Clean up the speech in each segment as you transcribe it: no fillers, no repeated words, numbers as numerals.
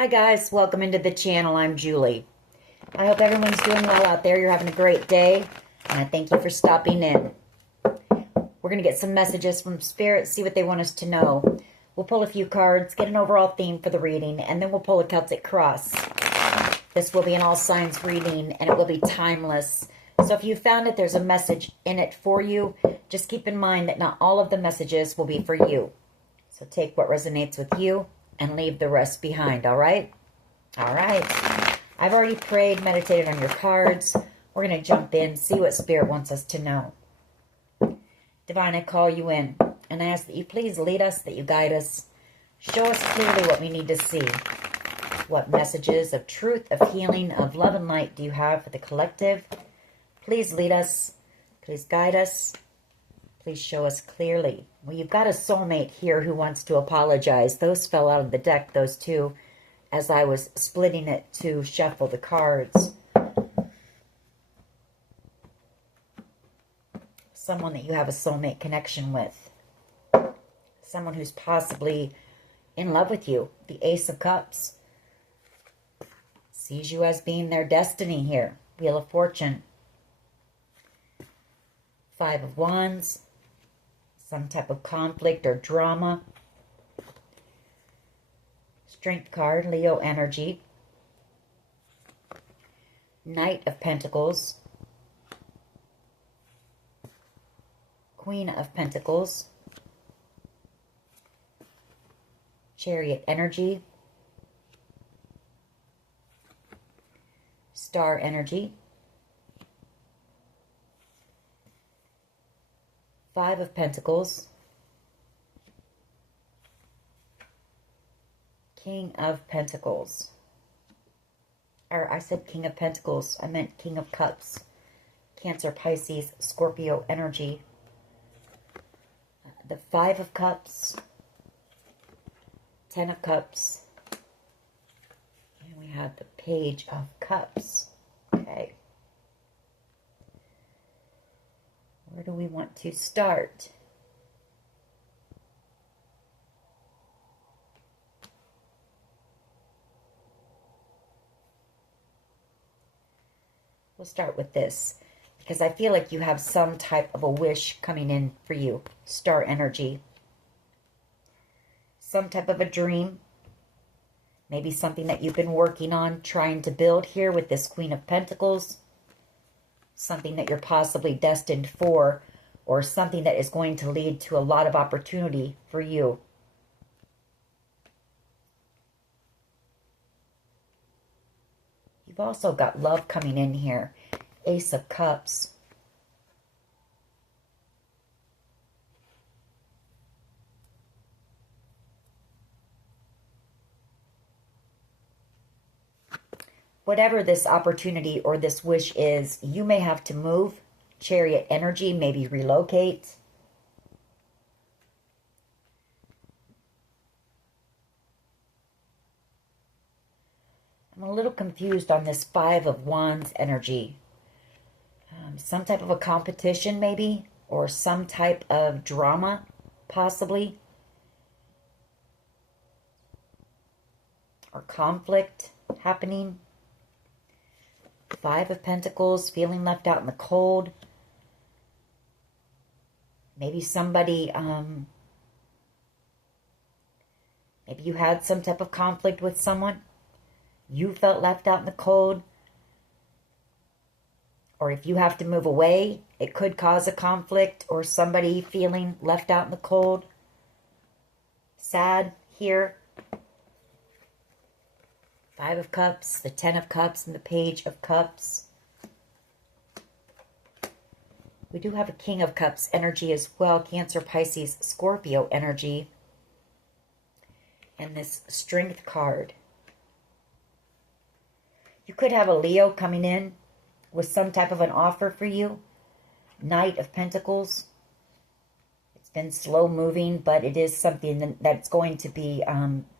Hi guys, welcome into the channel. I'm Julie. I hope everyone's doing well out there. You're having a great day, and I thank you for stopping in. We're going to get some messages from Spirit, see what they want us to know. We'll pull a few cards, get an overall theme for the reading, and then we'll pull a Celtic cross. This will be an all signs reading, and it will be timeless. So if you found it, there's a message in it for you. Just keep in mind that not all of the messages will be for you. So take what resonates with you and leave the rest behind, all right? All right. I've already prayed, meditated on your cards. We're going to jump in, see what Spirit wants us to know. Divine, I call you in, and I ask that you please lead us, that you guide us. Show us clearly what we need to see. What messages of truth, of healing, of love and light do you have for the collective? Please lead us. Please guide us. Please show us clearly. Well, you've got a soulmate here who wants to apologize. Those fell out of the deck, those two, as I was splitting it to shuffle the cards. Someone that you have a soulmate connection with. Someone who's possibly in love with you. The Ace of Cups. Sees you as being their destiny here. Wheel of Fortune. Five of Wands. Some type of conflict or drama. Strength card, Leo energy. Knight of Pentacles. Queen of Pentacles. Chariot energy. Star energy. Five of Pentacles. King of Pentacles. Or I said King of Pentacles. I meant King of Cups. Cancer, Pisces, Scorpio energy. The Five of Cups. 10 of Cups. And we have the Page of Cups. Okay. Where do we want to start? We'll start with this, because I feel like you have some type of a wish coming in for you. Star energy. Some type of a dream. Maybe something that you've been working on, trying to build here with this Queen of Pentacles. Something that you're possibly destined for, or something that is going to lead to a lot of opportunity for you. You've also got love coming in here. Ace of Cups. Whatever this opportunity or this wish is, you may have to move. Chariot energy, maybe relocate. I'm a little confused on this Five of Wands energy. Some type of a competition maybe, or some type of drama possibly. Or conflict happening. Five of Pentacles, feeling left out in the cold. Maybe somebody, maybe you had some type of conflict with someone. You felt left out in the cold. Or if you have to move away, it could cause a conflict or somebody feeling left out in the cold. Sad here. Five of Cups, the 10 of Cups, and the Page of Cups. We do have a King of Cups energy as well. Cancer, Pisces, Scorpio energy. And this Strength card. You could have a Leo coming in with some type of an offer for you. Knight of Pentacles. It's been slow moving, but it is something that's going to be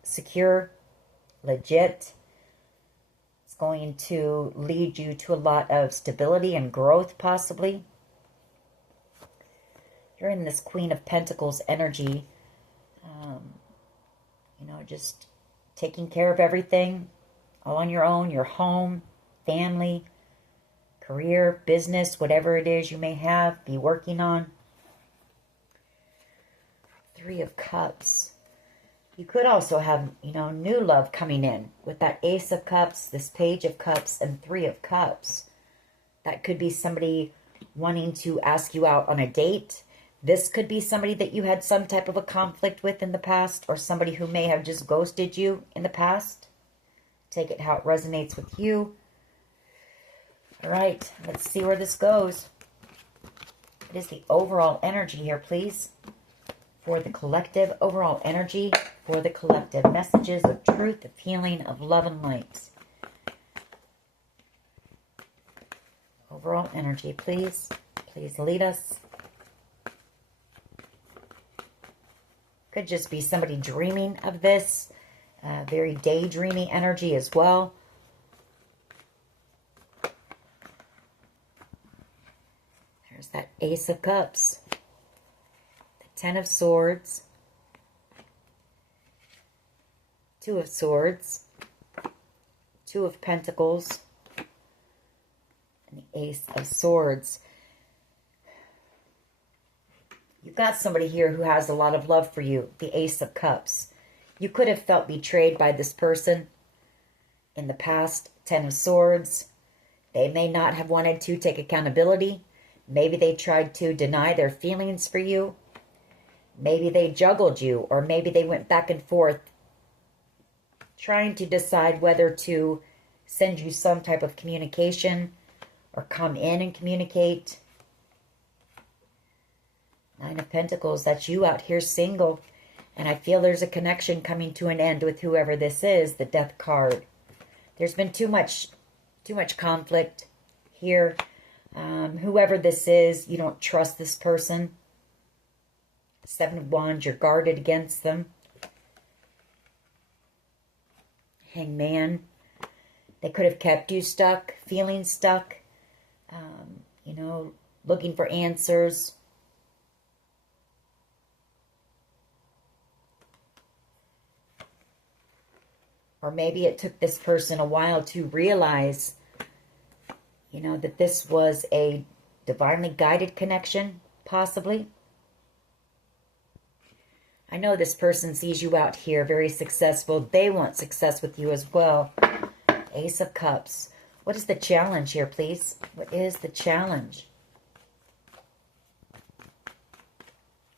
secure, legit. Going to lead you to a lot of stability and growth, possibly. You're in this Queen of Pentacles energy. You know, just taking care of everything all on your own, your home, family, career, business, whatever it is you may have, be working on. Three of Cups. You could also have, new love coming in with that Ace of Cups, this Page of Cups, and Three of Cups. That could be somebody wanting to ask you out on a date. This could be somebody that you had some type of a conflict with in the past, or somebody who may have just ghosted you in the past. Take it how it resonates with you. All right, let's see where this goes. What is the overall energy here, please? For the collective, overall energy for the collective. Messages of truth, of healing, of love and light. Overall energy, please. Please lead us. Could just be somebody dreaming of this. Very daydreamy energy as well. There's that Ace of Cups. The Ten of Swords. Two of Swords. Two of Pentacles. And the Ace of Swords. You've got somebody here who has a lot of love for you. The Ace of Cups. You could have felt betrayed by this person in the past. Ten of Swords. They may not have wanted to take accountability. Maybe they tried to deny their feelings for you. Maybe they juggled you, or maybe they went back and forth trying to decide whether to send you some type of communication or come in and communicate. Nine of Pentacles, that's you out here single. And I feel there's a connection coming to an end with whoever this is, the Death card. There's been too much conflict here. Whoever this is, you don't trust this person. Seven of Wands, you're guarded against them. Hangman. They could have kept you stuck, feeling stuck. Looking for answers. Or maybe it took this person a while to realize, that this was a divinely guided connection, possibly. I know this person sees you out here very successful. They want success with you as well. Ace of Cups. What is the challenge here, please? What is the challenge?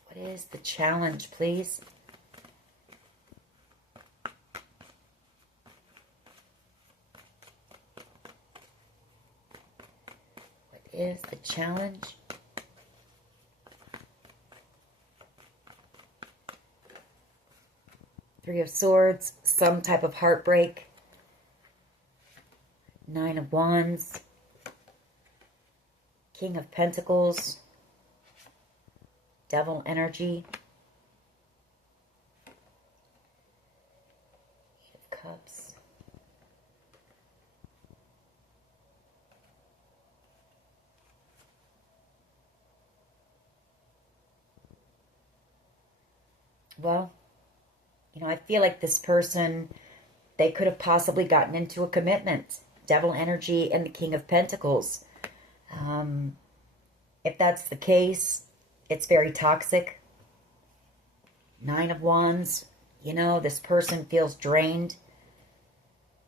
What is the challenge, please? What is the challenge? Three of Swords, some type of heartbreak. Nine of Wands. King of Pentacles. Devil energy. Eight of Cups. Well, I feel like this person, they could have possibly gotten into a commitment. Devil energy and the King of Pentacles. If that's the case, it's very toxic. Nine of Wands. This person feels drained,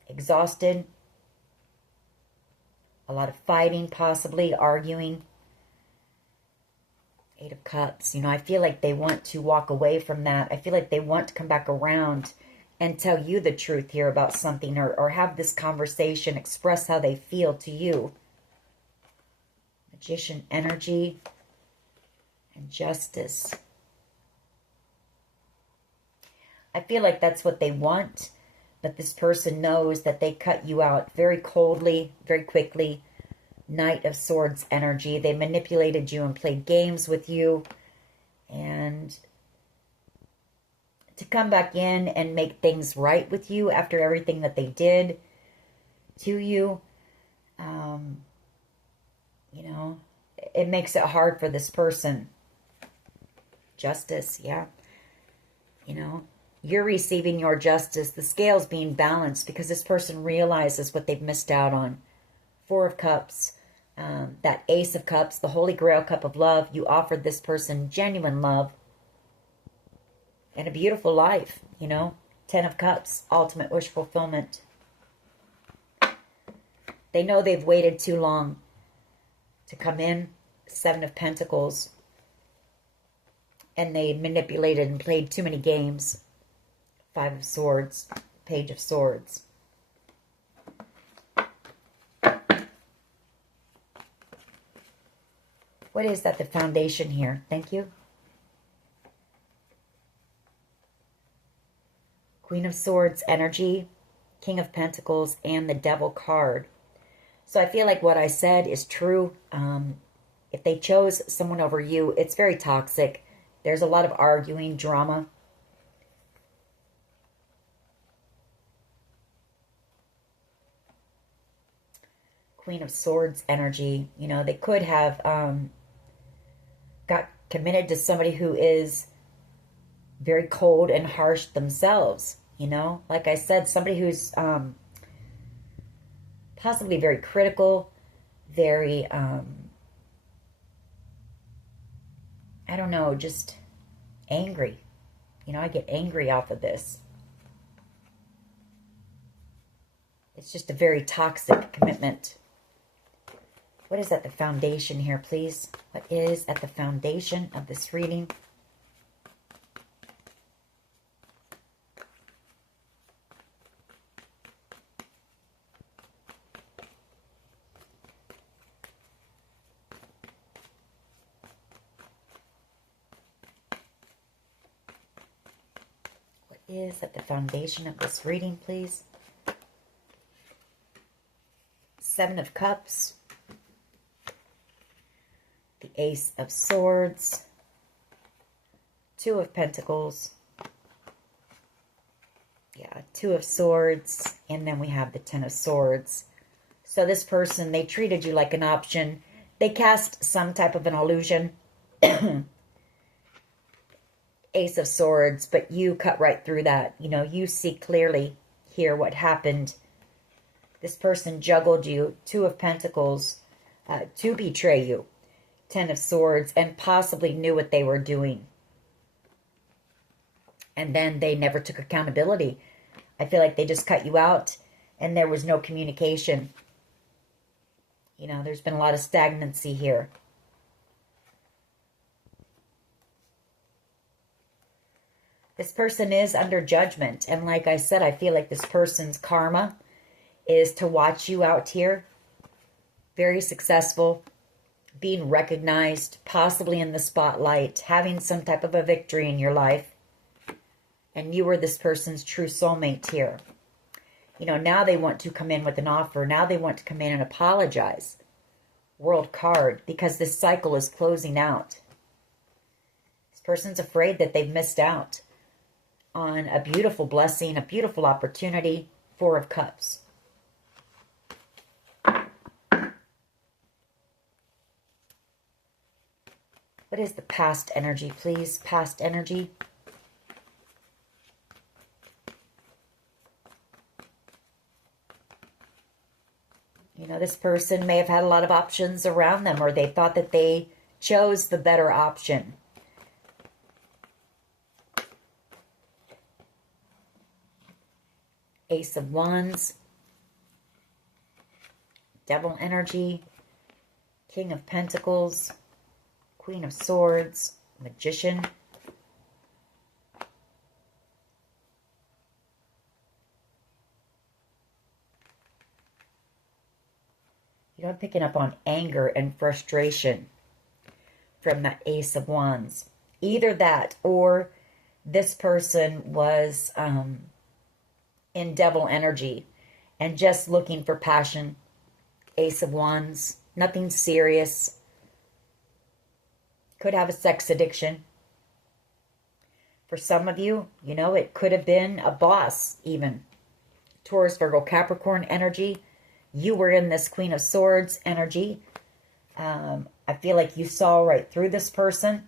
exhausted. A lot of fighting, possibly arguing. Eight of Cups. I feel like they want to walk away from that. I feel like they want to come back around and tell you the truth here about something, or have this conversation, express how they feel to you. Magician energy and Justice. I feel like that's what they want, but this person knows that they cut you out very coldly, very quickly. Knight of Swords energy. They manipulated you and played games with you. And to come back in and make things right with you after everything that they did to you, it makes it hard for this person. Justice, yeah. You're receiving your justice. The scale's being balanced because this person realizes what they've missed out on. Four of Cups, that Ace of Cups, the Holy Grail cup of love. You offered this person genuine love and a beautiful life, you know. Ten of Cups, ultimate wish fulfillment. They know they've waited too long to come in. Seven of Pentacles. And they manipulated and played too many games. Five of Swords, Page of Swords. What is that? The foundation here. Thank you. Queen of Swords energy, King of Pentacles, and the Devil card. So I feel like what I said is true. If they chose someone over you, it's very toxic. There's a lot of arguing, drama. Queen of Swords energy. You know, they could have got committed to somebody who is very cold and harsh themselves. You know, like I said, somebody who's possibly very critical, very, I don't know, just angry. You know, I get angry off of this. It's just a very toxic commitment. What is at the foundation here, please? What is at the foundation of this reading? What is at the foundation of this reading, please? Seven of Cups. The Ace of Swords, Two of Pentacles, Two of Swords, and then we have the Ten of Swords. So this person, they treated you like an option. They cast some type of an illusion. Ace of Swords, but you cut right through that. You know, you see clearly here what happened. This person juggled you, Two of Pentacles, to betray you. Ten of Swords, and possibly knew what they were doing. And then they never took accountability. I feel like they just cut you out and there was no communication. You know, there's been a lot of stagnancy here. This person is under judgment. And like I said, I feel like this person's karma is to watch you out here. Very successful. Being recognized, possibly in the spotlight, having some type of a victory in your life. And you were this person's true soulmate here. You know, now they want to come in with an offer. Now they want to come in and apologize. World card, because this cycle is closing out. This person's afraid that they've missed out on a beautiful blessing, a beautiful opportunity. Four of Cups. What is the past energy, please? Past energy. You know, this person may have had a lot of options around them, or they thought that they chose the better option. Ace of Wands. Devil energy. King of Pentacles. Queen of Swords, Magician. You know, I'm picking up on anger and frustration from that Ace of Wands. Either that or this person was in devil energy and just looking for passion. Ace of Wands, nothing serious. Could have a sex addiction. For some of you, you know, it could have been a boss even. Taurus, Virgo, Capricorn energy. You were in this Queen of Swords energy. I feel like you saw right through this person.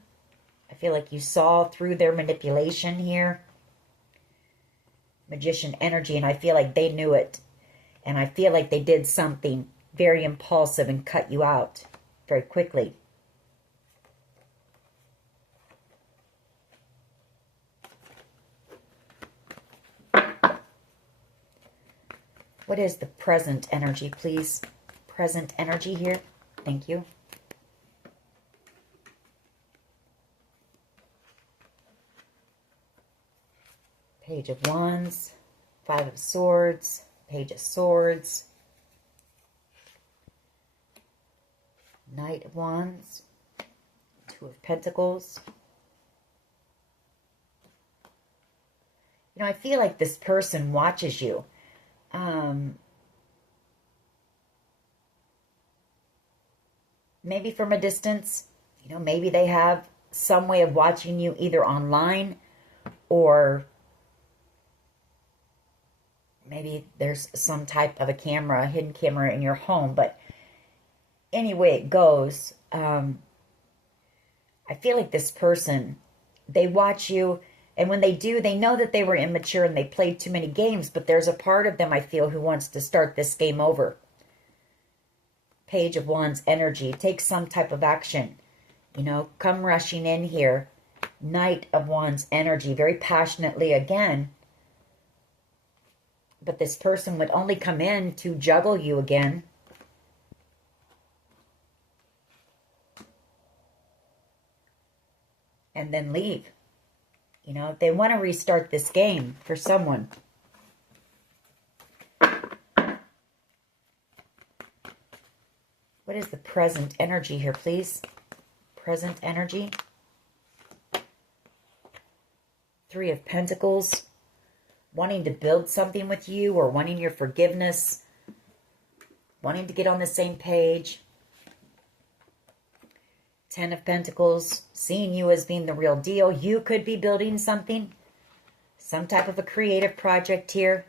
I feel like you saw through their manipulation here. Magician energy, and I feel like they knew it. And I feel like they did something very impulsive and cut you out very quickly. What is the present energy, please? Present energy here. Thank you. Page of Wands, Five of Swords, Page of Swords, Knight of Wands, Two of Pentacles. You know, I feel like this person watches you. Maybe from a distance. You know, maybe they have some way of watching you either online or maybe there's some type of a camera, a hidden camera in your home. But any way it goes, I feel like this person, they watch you, and when they do, they know that they were immature and they played too many games, but there's a part of them, I feel, who wants to start this game over. Page of Wands energy. Take some type of action. You know, come rushing in here. Knight of Wands energy. Very passionately again. But this person would only come in to juggle you again. And then leave. You know, they want to restart this game for someone. What is the present energy here, please? Present energy. Three of Pentacles. Wanting to build something with you or wanting your forgiveness. Wanting to get on the same page. Ten of Pentacles. Seeing you as being the real deal. You could be building something. Some type of a creative project here.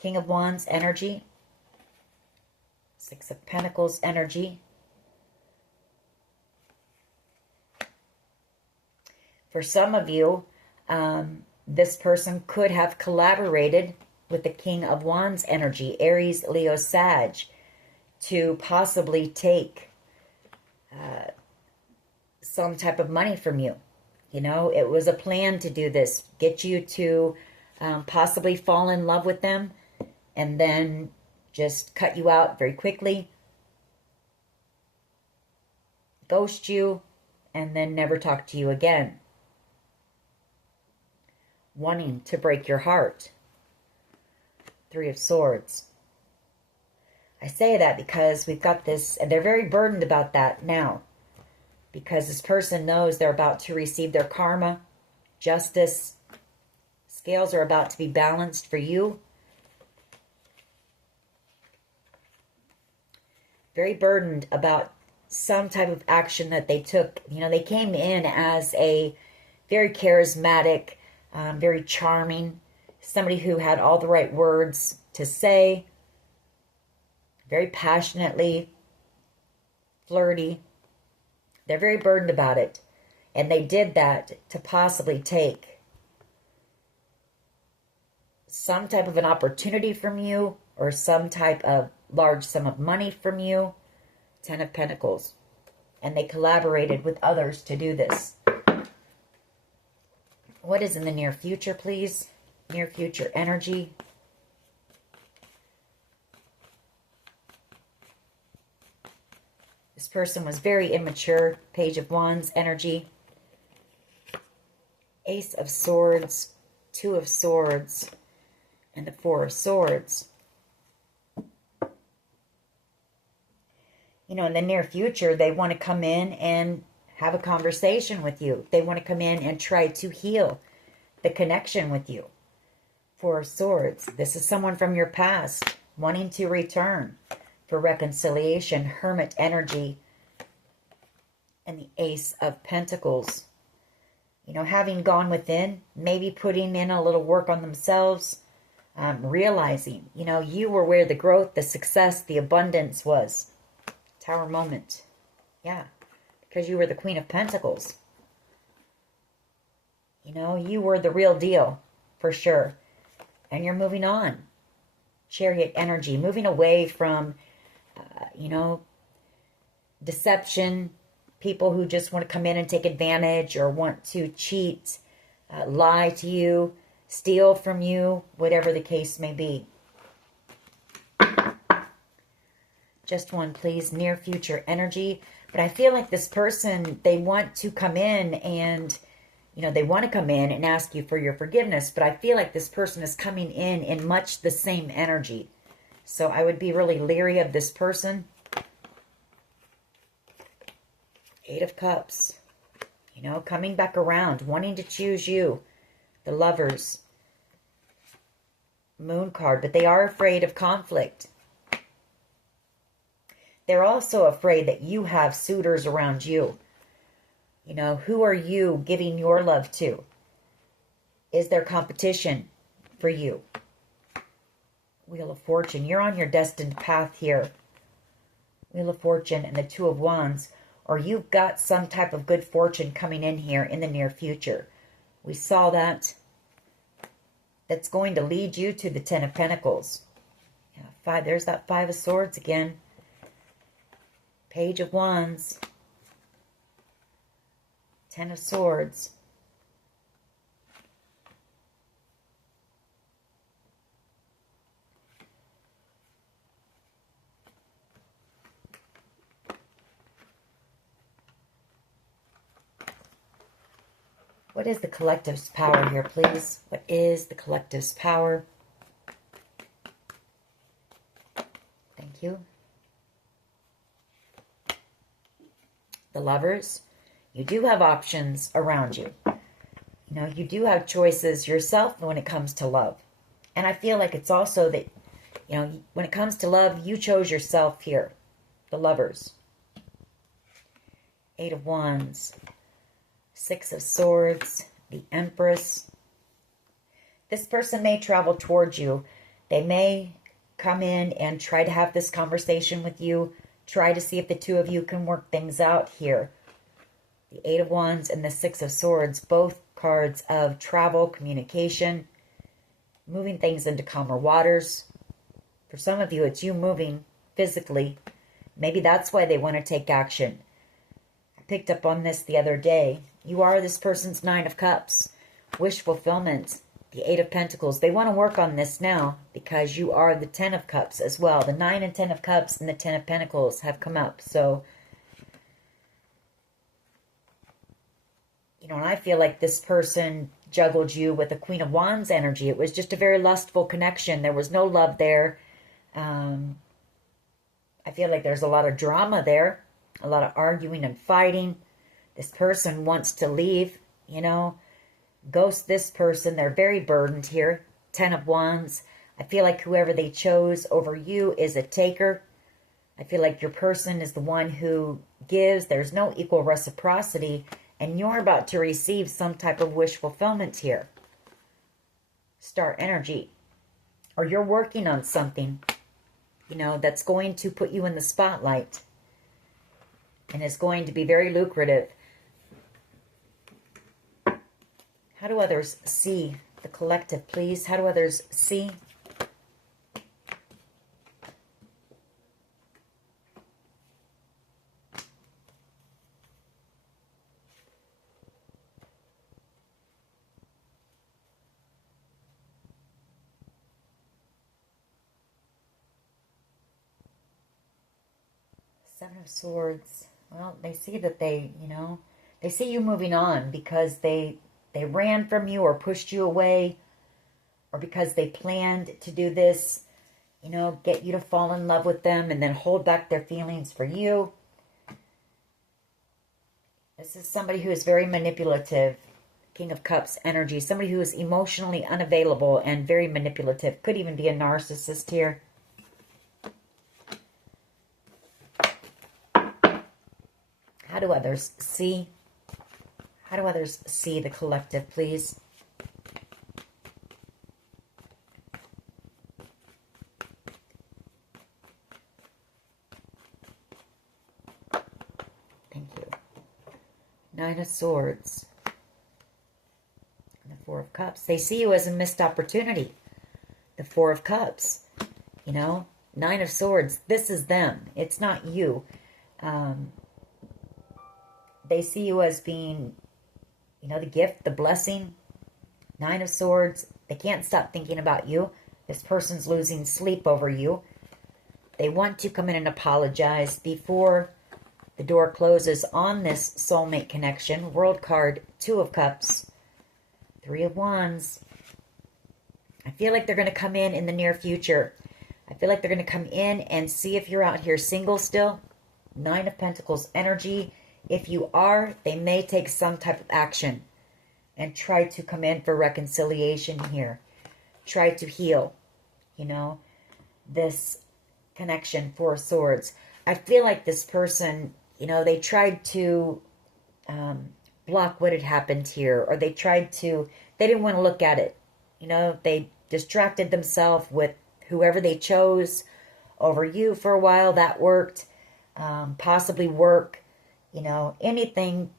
King of Wands energy. Six of Pentacles energy. For some of you, this person could have collaborated with the King of Wands energy, Aries, Leo, Sag, to possibly take some type of money from you. You know, it was a plan to do this, get you to possibly fall in love with them and then just cut you out very quickly, ghost you, and then never talk to you again. Wanting to break your heart. Three of Swords. I say that because we've got this, and they're very burdened about that now. Because this person knows they're about to receive their karma. Justice. Scales are about to be balanced for you. Very burdened about some type of action that they took. You know, they came in as a very charismatic, very charming, somebody who had all the right words to say, very passionately flirty. They're very burdened about it. And they did that to possibly take some type of an opportunity from you or some type of large sum of money from you. Ten of Pentacles. And they collaborated with others to do this. What is in the near future, please? Near future energy. This person was very immature. Page of Wands energy. Ace of Swords, Two of Swords, and the Four of Swords. You know, in the near future, they want to come in and have a conversation with you. They want to come in and try to heal the connection with you. Four of Swords. This is someone from your past wanting to return for reconciliation. Hermit energy. And the Ace of Pentacles. You know, having gone within, maybe putting in a little work on themselves, realizing, you know, you were where the growth, the success, the abundance was. Tower moment. Yeah, because you were the Queen of Pentacles. You know, you were the real deal, for sure. and you're moving on. Chariot energy, moving away from, deception, people who just want to come in and take advantage or want to cheat, lie to you, steal from you, whatever the case may be. Just one, please. Near future energy. But I feel like this person, they want to come in and, they want to come in and ask you for your forgiveness. But I feel like this person is coming in much the same energy. So I would be really leery of this person. Eight of Cups. Coming back around, wanting to choose you. The Lovers. Moon card. But they are afraid of conflict. They're also afraid that you have suitors around you. Who are you giving your love to? Is there competition for you? Wheel of Fortune. You're on your destined path here. Wheel of Fortune and the Two of Wands. Or you've got some type of good fortune coming in here in the near future. We saw that. That's going to lead you to the Ten of Pentacles. Yeah, there's that Five of Swords again. Page of Wands. Ten of Swords. What is the collective's power here, please? What is the collective's power? Thank you. The Lovers. You do have options around you. You do have choices yourself when it comes to love. And I feel like it's also that, when it comes to love, you chose yourself here. The Lovers. Eight of Wands. Six of Swords. The Empress. This person may travel towards you. They may come in and try to have this conversation with you. Try to see if the two of you can work things out here. The Eight of Wands and the Six of Swords, both cards of travel, communication, moving things into calmer waters. For some of you, it's you moving physically. Maybe that's why they want to take action. I picked up on this the other day. You are this person's Nine of Cups. Wish fulfillment. The Eight of Pentacles. They want to work on this now because you are the Ten of Cups as well. The Nine and Ten of Cups and the Ten of Pentacles have come up. So, and I feel like this person juggled you with the Queen of Wands energy. It was just a very lustful connection. There was no love there. I feel like there's a lot of drama there. A lot of arguing and fighting. This person wants to leave, Ghost this person. They're very burdened here. Ten of Wands. I feel like whoever they chose over you is a taker. I feel like your person is the one who gives. There's no equal reciprocity. And you're about to receive some type of wish fulfillment here. Star energy. Or you're working on something, that's going to put you in the spotlight. And is going to be very lucrative. How do others see the collective, please? How do others see? Seven of Swords. Well, they see that they see you moving on because they ran from you or pushed you away, or because they planned to do this, get you to fall in love with them and then hold back their feelings for you. This is somebody who is very manipulative. King of Cups energy. Somebody who is emotionally unavailable and very manipulative. Could even be a narcissist here. How do others see? How do others see the collective, please? Thank you. Nine of Swords. And the Four of Cups. They see you as a missed opportunity. the Four of Cups. You know, Nine of Swords. This is them. It's not you. They see you as being, you know, the gift, the blessing. Nine of Swords. They can't stop thinking about you. This person's losing sleep over you. They want to come in and apologize before the door closes on this soulmate connection. World card, Two of Cups, Three of Wands. I feel like they're going to come in the near future. I feel like they're going to come in and see if you're out here single still. Nine of Pentacles energy. If you are, they may take some type of action and try to come in for reconciliation here. Try to heal, you know, this connection, Four of Swords. I feel like this person, you know, they tried to block what had happened here, or they didn't want to look at it. You know, they distracted themselves with whoever they chose over you for a while. That worked. Possibly work, you know, anything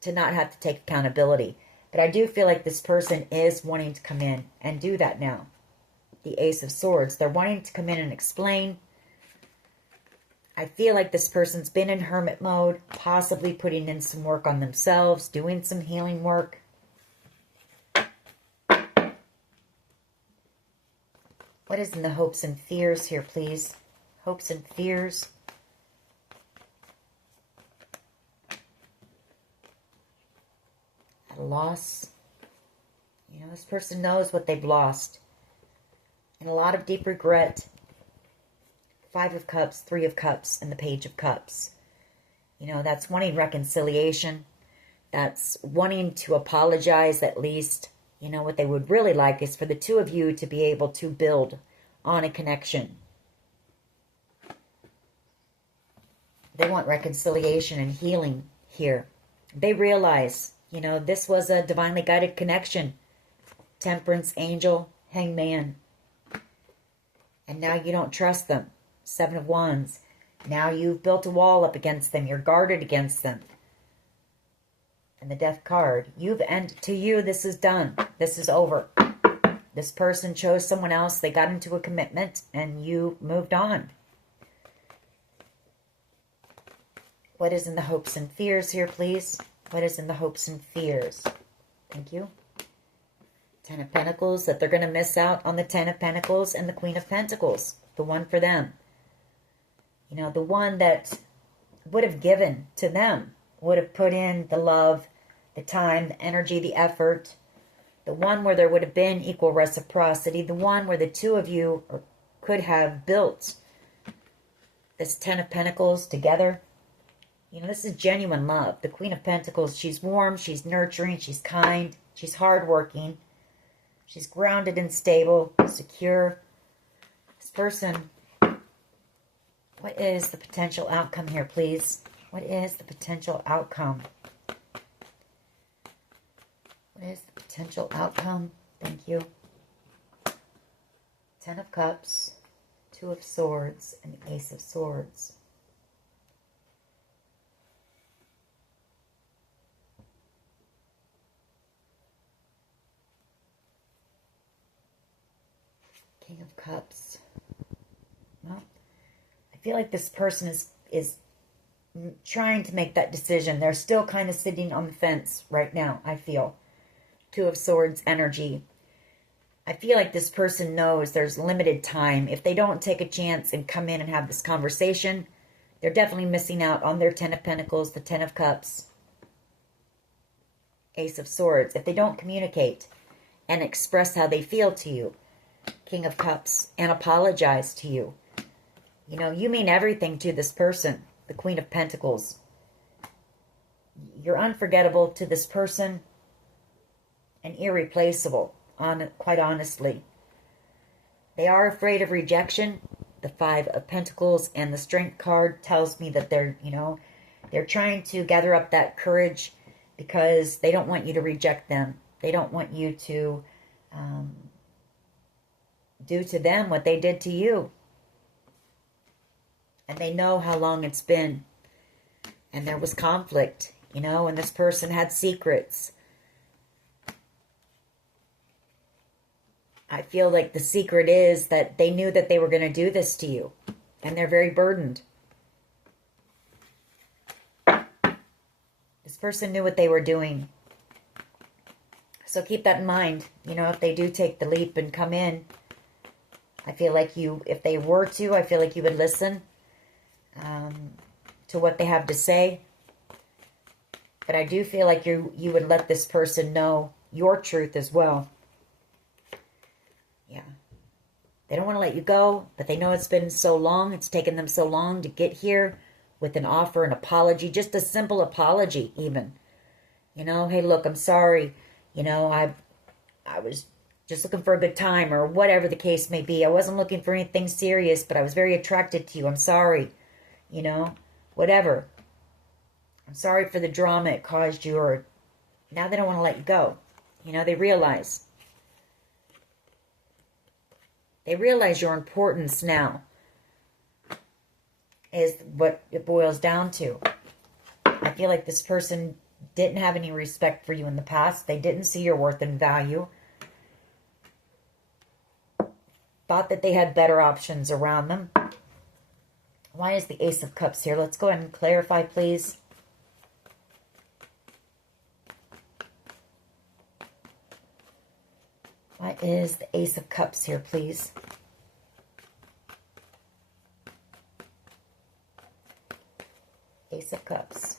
to not have to take accountability. But I do feel like this person is wanting to come in and do that now. The Ace of Swords. They're wanting to come in and explain. I feel like this person's been in hermit mode, possibly putting in some work on themselves, doing some healing work. What is in the hopes and fears here, please? Hopes and fears. A loss. You know, this person knows what they've lost. And a lot of deep regret. Five of Cups, Three of Cups, and the Page of Cups. You know, that's wanting reconciliation. That's wanting to apologize at least. You know, what they would really like is for the two of you to be able to build on a connection. They want reconciliation and healing here. They realize, you know, this was a divinely guided connection. Temperance, Angel, Hangman. And now you don't trust them. Seven of Wands. Now you've built a wall up against them. You're guarded against them. And the Death card. To you, this is done. This is over. This person chose someone else. They got into a commitment and you moved on. What is in the hopes and fears here, please? What is in the hopes and fears? Thank you. Ten of Pentacles, that they're going to miss out on the Ten of Pentacles and the Queen of Pentacles. The one for them. You know, the one that would have given to them. Would have put in the love, the time, the energy, the effort. The one where there would have been equal reciprocity. The one where the two of you could have built this Ten of Pentacles together. You know, this is genuine love. The Queen of Pentacles, she's warm, she's nurturing, she's kind, she's hardworking. She's grounded and stable, secure. This person, what is the potential outcome here, please? What is the potential outcome? What is the potential outcome? Thank you. Ten of Cups, Two of Swords, and the Ace of Swords. King of Cups. Well, I feel like this person is trying to make that decision. They're still kind of sitting on the fence right now, I feel. Two of Swords energy. I feel like this person knows there's limited time. If they don't take a chance and come in and have this conversation, they're definitely missing out on their Ten of Pentacles, the Ten of Cups, Ace of Swords. If they don't communicate and express how they feel to you, King of Cups, and apologize to you. You know, you mean everything to this person, the Queen of Pentacles. You're unforgettable to this person and irreplaceable, quite honestly. They are afraid of rejection. The Five of Pentacles and the Strength card tells me that they're, you know, they're trying to gather up that courage because they don't want you to reject them. They don't want you to do to them what they did to you. And they know how long it's been. And there was conflict, you know, and this person had secrets. I feel like the secret is that they knew that they were going to do this to you. And they're very burdened. This person knew what they were doing. So keep that in mind. You know, if they do take the leap and come in, I feel like you, if they were to, I feel like you would listen to what they have to say. But I do feel like you would let this person know your truth as well. Yeah. They don't want to let you go, but they know it's been so long. It's taken them so long to get here with an offer, an apology, just a simple apology even. You know, hey, look, I'm sorry. You know, I was just looking for a good time or whatever the case may be. I wasn't looking for anything serious, but I was very attracted to you. I'm sorry. You know, whatever. I'm sorry for the drama it caused you, or now they don't want to let you go. You know, they realize your importance now is what it boils down to. I feel like this person didn't have any respect for you in the past. They didn't see your worth and value. Thought that they had better options around them. Why is the Ace of Cups here? Let's go ahead and clarify, please. Why is the Ace of Cups here, please? Ace of Cups.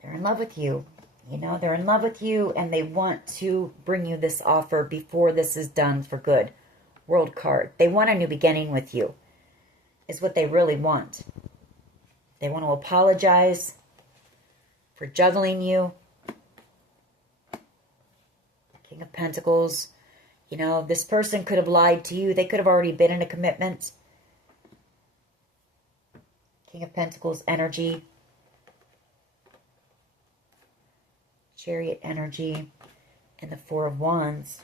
They're in love with you. You know, they're in love with you and they want to bring you this offer before this is done for good. World card. They want a new beginning with you. Is what they really want. They want to apologize for juggling you. King of Pentacles. You know, this person could have lied to you. They could have already been in a commitment. King of Pentacles energy. Chariot energy. And the Four of Wands.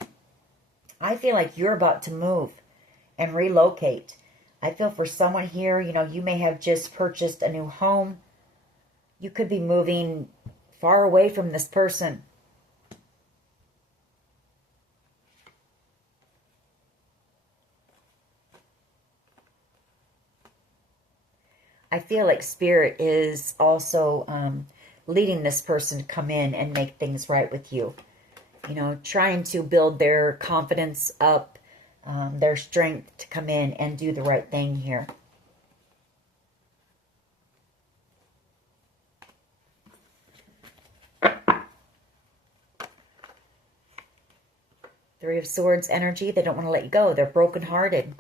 I feel like you're about to move and relocate. I feel for someone here, you know, you may have just purchased a new home. You could be moving far away from this person. I feel like Spirit is also leading this person to come in and make things right with you. You know, trying to build their confidence up, their strength to come in and do the right thing here. Three of Swords energy. They don't want to let you go. They're brokenhearted.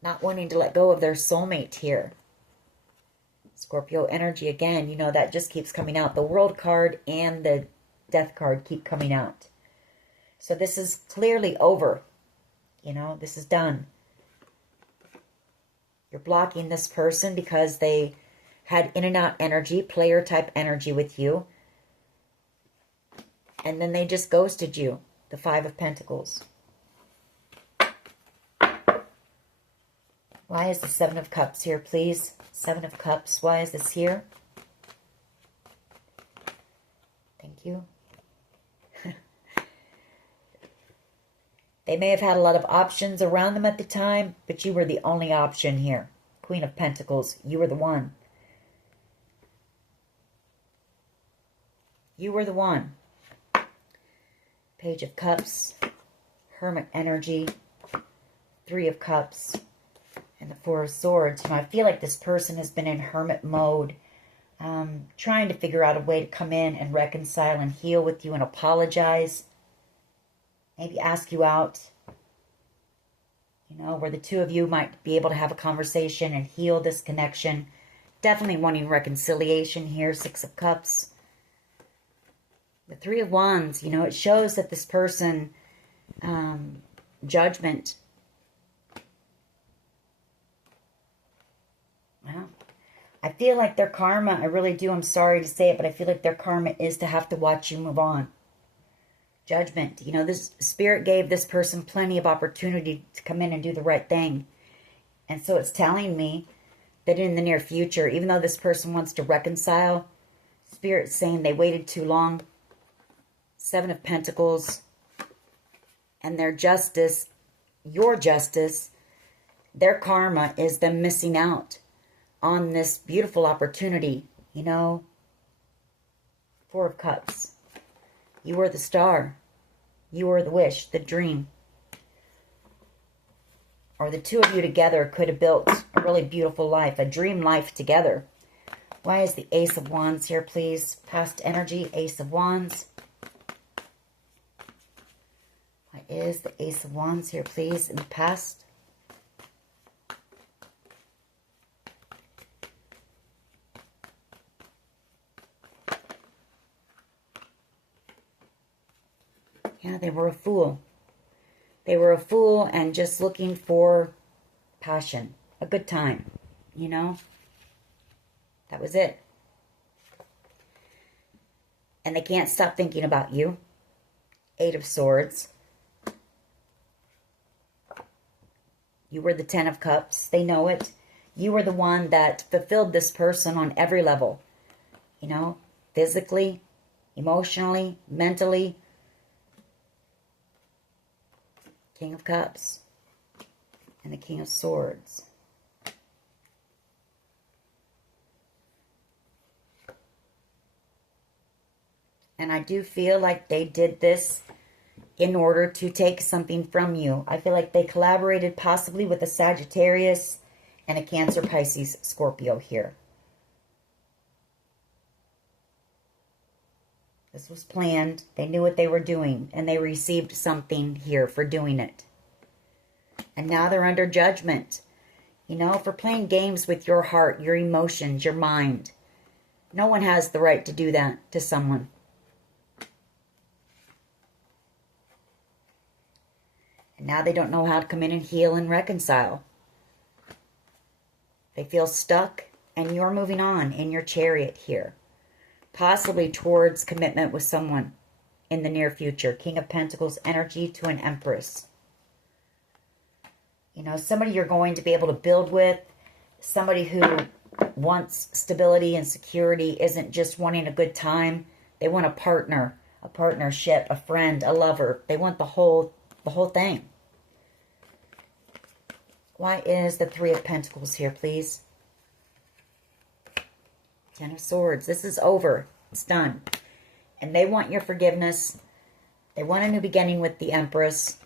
Not wanting to let go of their soulmate here. Scorpio energy again. You know, that just keeps coming out. The World card and the Death card keep coming out. So this is clearly over. You know, this is done. You're blocking this person because they had in and out energy, player type energy with you. And then they just ghosted you. The Five of Pentacles. Why is the Seven of Cups here, please? Seven of Cups. Why is this here? Thank you. They may have had a lot of options around them at the time, but you were the only option here. Queen of Pentacles, you were the one. You were the one. Page of Cups, Hermit energy, Three of Cups, and the Four of Swords. You know, I feel like this person has been in hermit mode, trying to figure out a way to come in and reconcile and heal with you and apologize. Maybe ask you out, you know, where the two of you might be able to have a conversation and heal this connection. Definitely wanting reconciliation here. Six of Cups. The Three of Wands, you know, it shows that this person, judgment. Well, I feel like their karma, I really do, I'm sorry to say it, but I feel like their karma is to have to watch you move on. Judgment. You know, this Spirit gave this person plenty of opportunity to come in and do the right thing. And so it's telling me that in the near future, even though this person wants to reconcile, Spirit's saying they waited too long. Seven of Pentacles. And their justice, your justice, their karma is them missing out on this beautiful opportunity, you know. Four of Cups. You were the star. You were the wish, the dream. Or the two of you together could have built a really beautiful life, a dream life together. Why is the Ace of Wands here, please? Past energy, Ace of Wands. Why is the Ace of Wands here, please, in the past? Yeah, they were a fool. They were a fool and just looking for passion, a good time, you know? That was it. And they can't stop thinking about you. Eight of Swords. You were the Ten of Cups. They know it. You were the one that fulfilled this person on every level. You know, physically, emotionally, mentally. King of Cups. And the King of Swords. And I do feel like they did this in order to take something from you. I feel like they collaborated possibly with a Sagittarius and a Cancer, Pisces, Scorpio here. This was planned. They knew what they were doing, and they received something here for doing it. And now they're under judgment, you know, for playing games with your heart, your emotions, your mind. No one has the right to do that to someone. And now they don't know how to come in and heal and reconcile. They feel stuck, and you're moving on in your Chariot here. Possibly towards commitment with someone in the near future. King of Pentacles energy to an Empress. You know, somebody you're going to be able to build with. Somebody who wants stability and security, isn't just wanting a good time. They want a partner, a partnership, a friend, a lover. They want the whole thing. Why is the Three of Pentacles here, please? Ten of Swords. This is over. It's done. And they want your forgiveness. They want a new beginning with the Empress.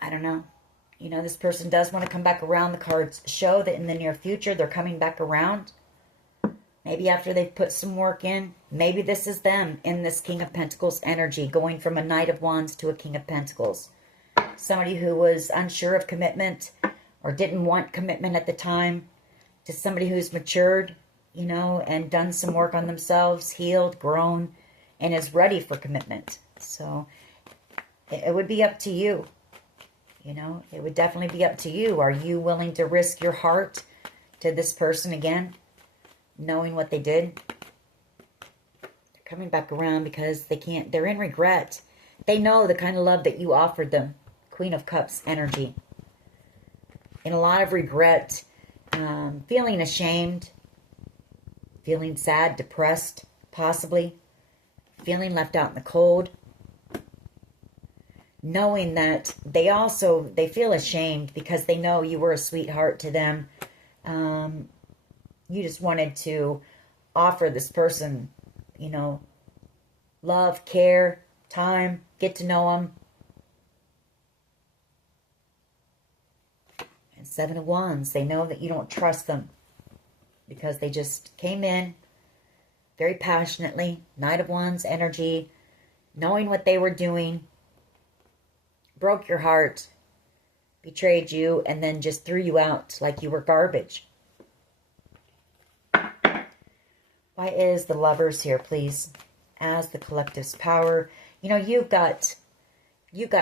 I don't know. You know, this person does want to come back around. The cards show that in the near future, they're coming back around. Maybe after they've put some work in. Maybe this is them in this King of Pentacles energy, going from a Knight of Wands to a King of Pentacles. Somebody who was unsure of commitment or didn't want commitment at the time, to somebody who's matured, you know, and done some work on themselves, healed, grown, and is ready for commitment. So it would be up to you. You know, it would definitely be up to you. Are you willing to risk your heart to this person again, knowing what they did? They're coming back around because they can't, they're in regret. They know the kind of love that you offered them. Queen of Cups energy. In a lot of regret, feeling ashamed, feeling sad, depressed, possibly, feeling left out in the cold, knowing that they feel ashamed because they know you were a sweetheart to them. You just wanted to offer this person, you know, love, care, time, get to know them. And Seven of Wands, they know that you don't trust them because they just came in very passionately. Knight of Wands energy, knowing what they were doing, broke your heart, betrayed you, and then just threw you out like you were garbage. Why is the Lovers here, please? As the collective's power. You know, you've got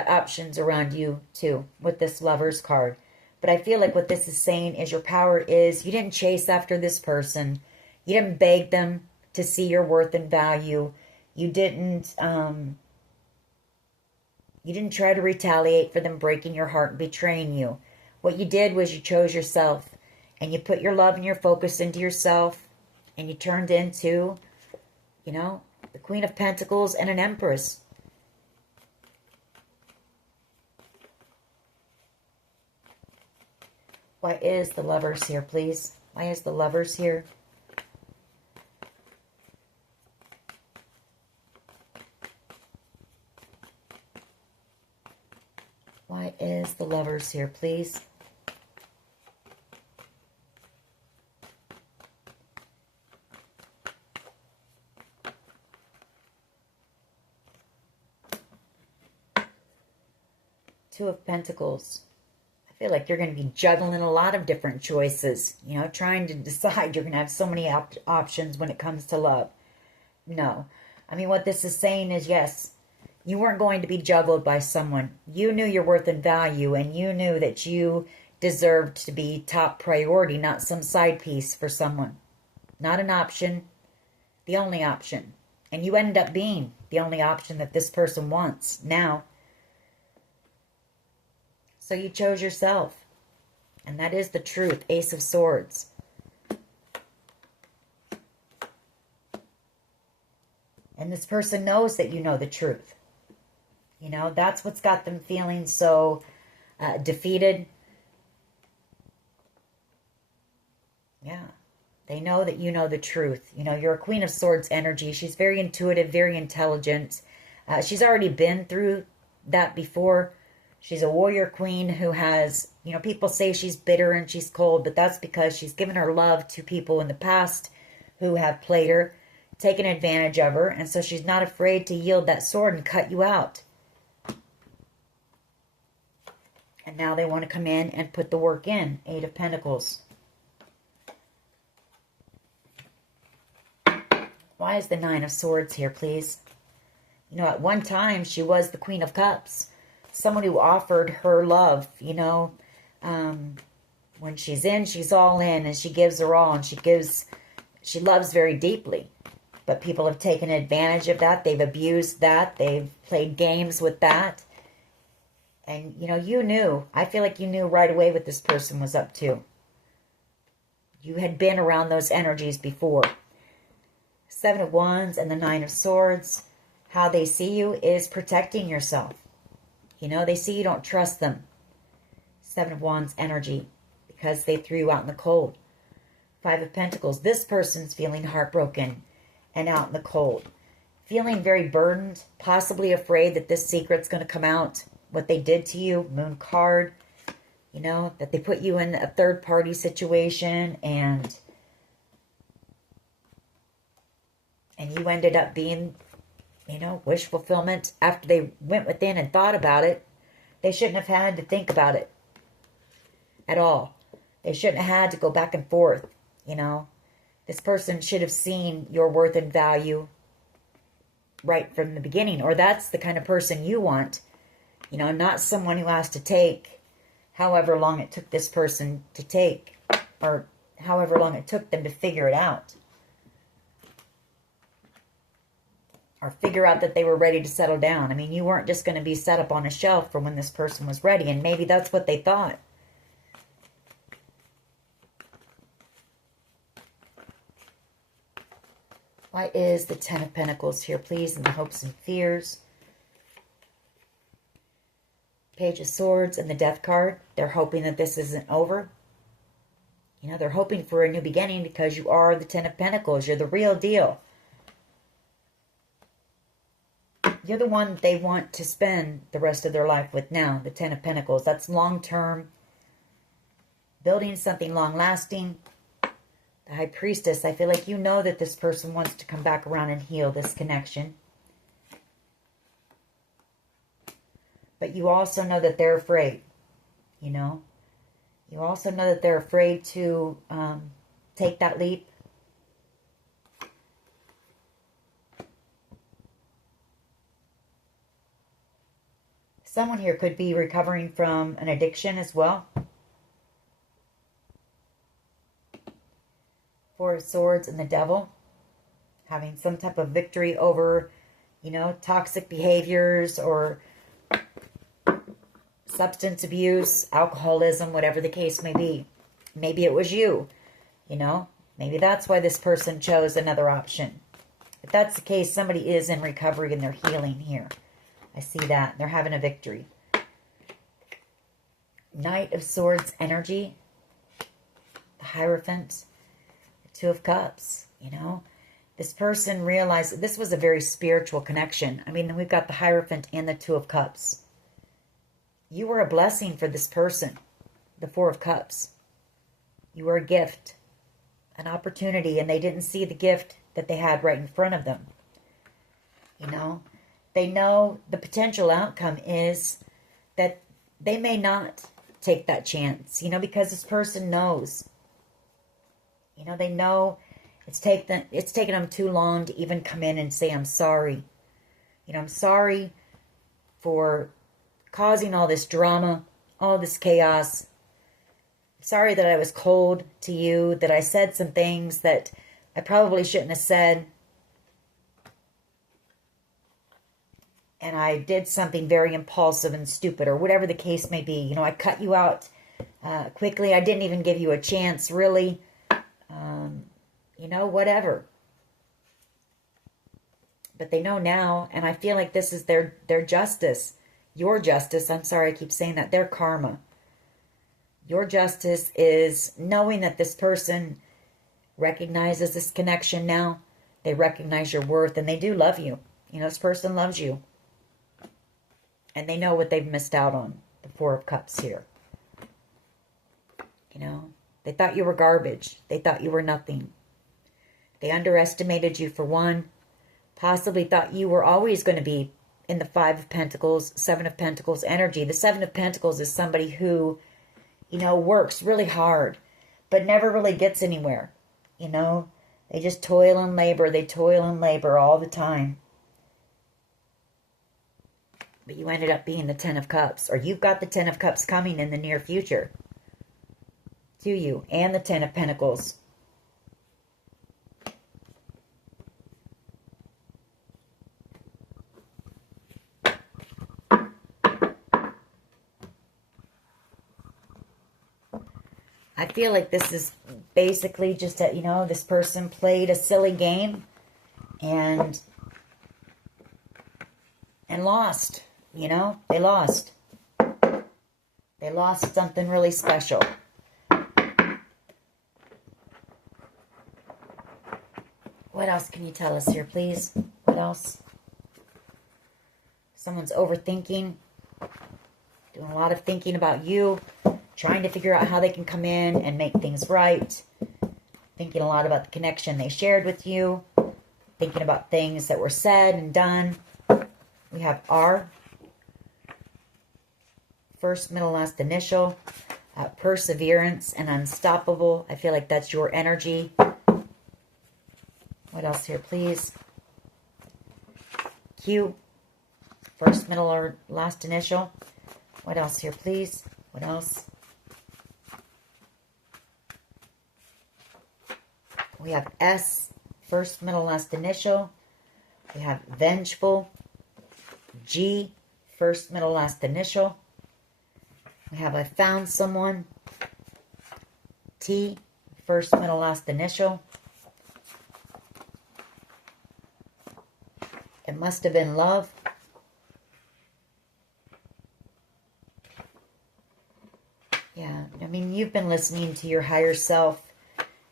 options around you too with this Lovers card. But I feel like what this is saying is your power is you didn't chase after this person. You didn't beg them to see your worth and value. You didn't try to retaliate for them breaking your heart and betraying you. What you did was you chose yourself, and you put your love and your focus into yourself, and you turned into, you know, The Queen of Pentacles and an Empress. Why is the Lovers here, please? Why is the Lovers here? Why is the Lovers here, please? Two of Pentacles. I feel like you're going to be juggling a lot of different choices. You know, trying to decide. You're going to have so many options when it comes to love. No. I mean, what this is saying is, yes, you weren't going to be juggled by someone. You knew your worth and value, and you knew that you deserved to be top priority, not some side piece for someone. Not an option, the only option. And you ended up being the only option that this person wants now. So you chose yourself. And that is the truth. Ace of Swords. And this person knows that you know the truth. You know, that's what's got them feeling so defeated. Yeah. They know that you know the truth. You know, you're a Queen of Swords energy. She's very intuitive, very intelligent. She's already been through that before. She's a warrior queen who has, you know, people say she's bitter and she's cold, but that's because she's given her love to people in the past who have played her, taken advantage of her, and so she's not afraid to yield that sword and cut you out. And now they want to come in and put the work in. Eight of Pentacles. Why is the Nine of Swords here, please? You know, at one time, she was the Queen of Cups. Someone who offered her love, you know. When she's in, she's all in, and she gives her all, and she loves very deeply. But people have taken advantage of that. They've abused that. They've played games with that. And, you know, you knew. I feel like you knew right away what this person was up to. You had been around those energies before. Seven of Wands and the Nine of Swords. How they see you is protecting yourself. You know, they see you don't trust them. Seven of Wands energy. Because they threw you out in the cold. Five of Pentacles. This person's feeling heartbroken and out in the cold. Feeling very burdened. Possibly afraid that this secret's going to come out. What they did to you. Moon card. You know, that they put you in a third-party situation and you ended up being, you know, wish fulfillment. After they went within and thought about it, they shouldn't have had to think about it at all. They shouldn't have had to go back and forth, you know. This person should have seen your worth and value right from the beginning. Or that's the kind of person you want. You know, not someone who has to take however long it took this person to take. Or however long it took them to figure it out. Or figure out that they were ready to settle down. I mean, you weren't just going to be set up on a shelf for when this person was ready. And maybe that's what they thought. Why is the Ten of Pentacles here, please, in the hopes and fears? Page of Swords and the Death card. They're hoping that this isn't over. You know, they're hoping for a new beginning because you are the Ten of Pentacles. You're the real deal. You're the one they want to spend the rest of their life with now, the Ten of Pentacles. That's long-term. Building something long-lasting. The High Priestess, I feel like you know that this person wants to come back around and heal this connection. But you also know that they're afraid, you know. You also know that they're afraid to take that leap. Someone here could be recovering from an addiction as well. Four of Swords and the Devil. Having some type of victory over, you know, toxic behaviors or substance abuse, alcoholism, whatever the case may be. Maybe it was you, you know. Maybe that's why this person chose another option. The that's the case, somebody is in recovery and they're healing here. I see that. They're having a victory. Knight of Swords energy. The Hierophant. The Two of Cups. You know, this person realized this was a very spiritual connection. I mean, we've got the Hierophant and the Two of Cups. You were a blessing for this person. The Four of Cups. You were a gift. An opportunity, and they didn't see the gift that they had right in front of them. You know, they know the potential outcome is that they may not take that chance, you know, because this person knows. You know, they know it's taken them too long to even come in and say, I'm sorry. You know, I'm sorry for causing all this drama, all this chaos. I'm sorry that I was cold to you, that I said some things that I probably shouldn't have said. And I did something very impulsive and stupid, or whatever the case may be. You know, I cut you out quickly. I didn't even give you a chance, really. You know, whatever. But they know now, and I feel like this is their justice. Your justice. I'm sorry, I keep saying that. Their karma. Your justice is knowing that this person recognizes this connection now. They recognize your worth, and they do love you. You know, this person loves you. And they know what they've missed out on. The Four of Cups here. You know, they thought you were garbage. They thought you were nothing. They underestimated you for one. Possibly thought you were always going to be in the Five of Pentacles, Seven of Pentacles energy. The Seven of Pentacles is somebody who, you know, works really hard, but never really gets anywhere. You know, they just toil and labor. They toil and labor all the time. But you ended up being the Ten of Cups, or you've got the Ten of Cups coming in the near future to you, and the Ten of Pentacles. I feel like this is basically just that, you know, this person played a silly game and lost, you know, they lost. They lost something really special. What else can you tell us here, please? What else? Someone's overthinking, doing a lot of thinking about you, trying to figure out how they can come in and make things right. Thinking a lot about the connection they shared with you. Thinking about things that were said and done. We have R. First, middle, last, initial. Perseverance and unstoppable. I feel like that's your energy. What else here, please? Q. First, middle, or last initial. What else here, please? What else? We have S. First, middle, last initial. We have vengeful. G. First, middle, last initial. We have I found someone. T. First, middle, last initial. It must have been love. Yeah, I mean, you've been listening to your higher self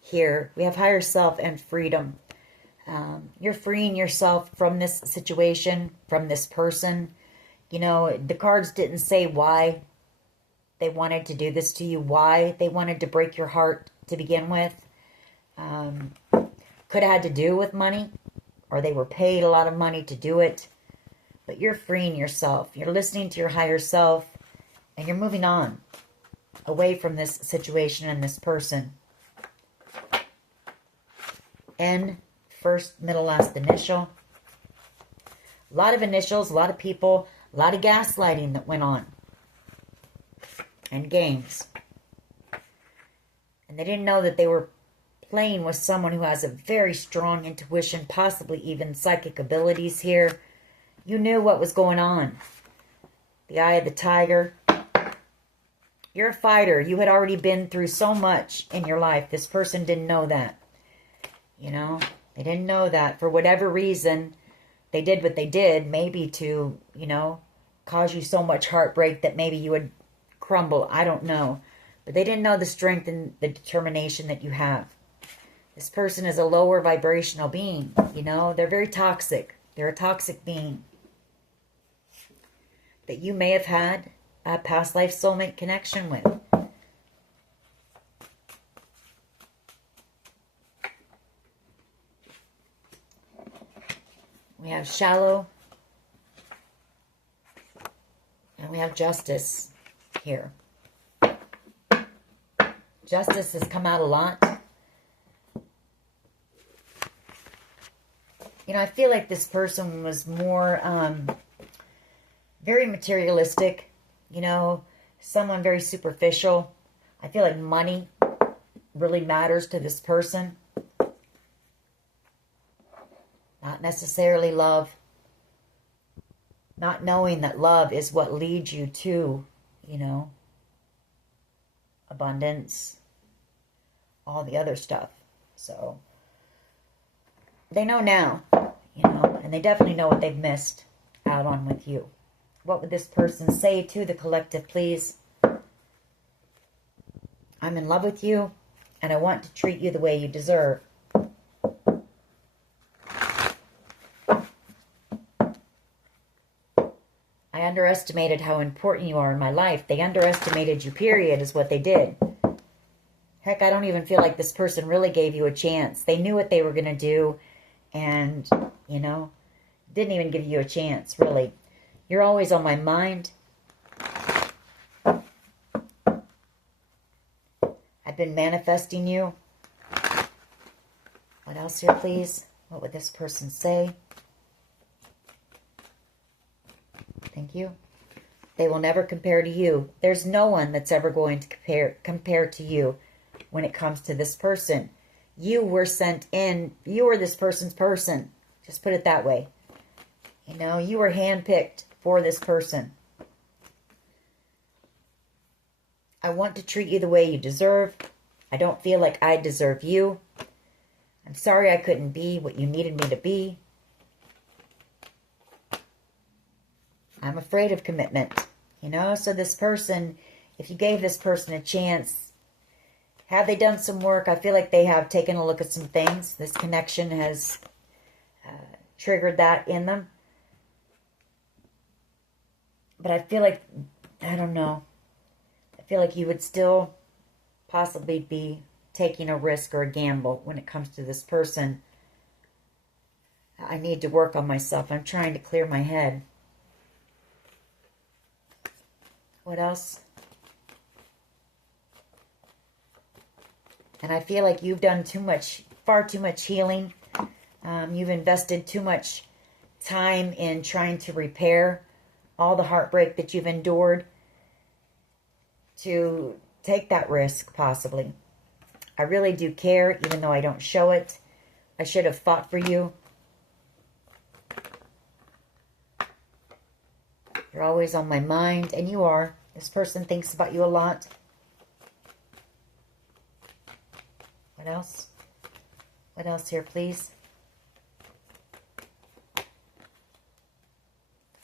here. We have higher self and freedom. You're freeing yourself from this situation, from this person. You know, the cards didn't say why they wanted to do this to you, why they wanted to break your heart to begin with. Could have had to do with money, or they were paid a lot of money to do it. But you're freeing yourself. You're listening to your higher self, and you're moving on away from this situation and this person. N, first, middle, last initial. A lot of initials, a lot of people, a lot of gaslighting that went on. And games. And they didn't know that they were playing with someone who has a very strong intuition, possibly even psychic abilities here. You knew what was going on. The Eye of the Tiger. You're a fighter. You had already been through so much in your life. This person didn't know that. You know, They didn't know that. For whatever reason, they did what they did, maybe to, cause you so much heartbreak that maybe you would crumble. I don't know. But they didn't know the strength and the determination that you have. This person is a lower vibrational being, They're very toxic. They're a toxic being that you may have had a past life soulmate connection with. We have shallow, and we have justice here. Justice has come out a lot. I feel like this person was more very materialistic, someone very superficial. I feel like money really matters to this person. Not necessarily love. Not knowing that love is what leads you to, abundance, all the other stuff. So, they know now, and they definitely know what they've missed out on with you. What would this person say to the collective, please? I'm in love with you, and I want to treat you the way you deserve. I underestimated how important you are in my life. They underestimated you, period, is what they did. Heck, I don't even feel like this person really gave you a chance. They knew what they were going to do, and, didn't even give you a chance, really. You're always on my mind. I've been manifesting you. What else here, please? What would this person say? Thank you. They will never compare to you. There's no one that's ever going to compare to you when it comes to this person. You were sent in. You were this person's person. Just put it that way. You were handpicked for this person. I want to treat you the way you deserve. I don't feel like I deserve you. I'm sorry I couldn't be what you needed me to be. I'm afraid of commitment. So this person, if you gave this person a chance, have they done some work? I feel like they have taken a look at some things. This connection has triggered that in them. But I feel like, I don't know. I feel like you would still possibly be taking a risk or a gamble when it comes to this person. I need to work on myself. I'm trying to clear my head. What else? And I feel like you've done far too much healing. You've invested too much time in trying to repair all the heartbreak that you've endured to take that risk, possibly. I really do care, even though I don't show it. I should have fought for you. You're always on my mind, and you are. This person thinks about you a lot. What else? What else here, please?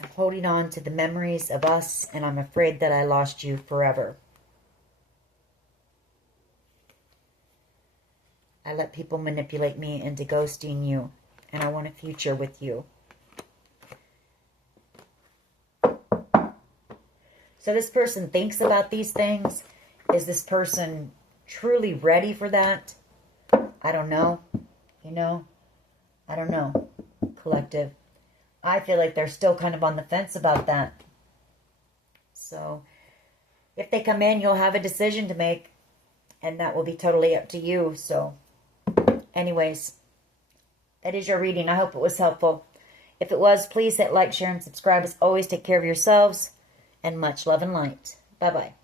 I'm holding on to the memories of us, and I'm afraid that I lost you forever. I let people manipulate me into ghosting you, and I want a future with you. So this person thinks about these things. Is this person truly ready for that? I don't know. I don't know. Collective. I feel like they're still kind of on the fence about that. So if they come in, you'll have a decision to make, and that will be totally up to you. So anyways, that is your reading. I hope it was helpful. If it was, please hit like, share, and subscribe. As always, take care of yourselves, and much love and light. Bye-bye.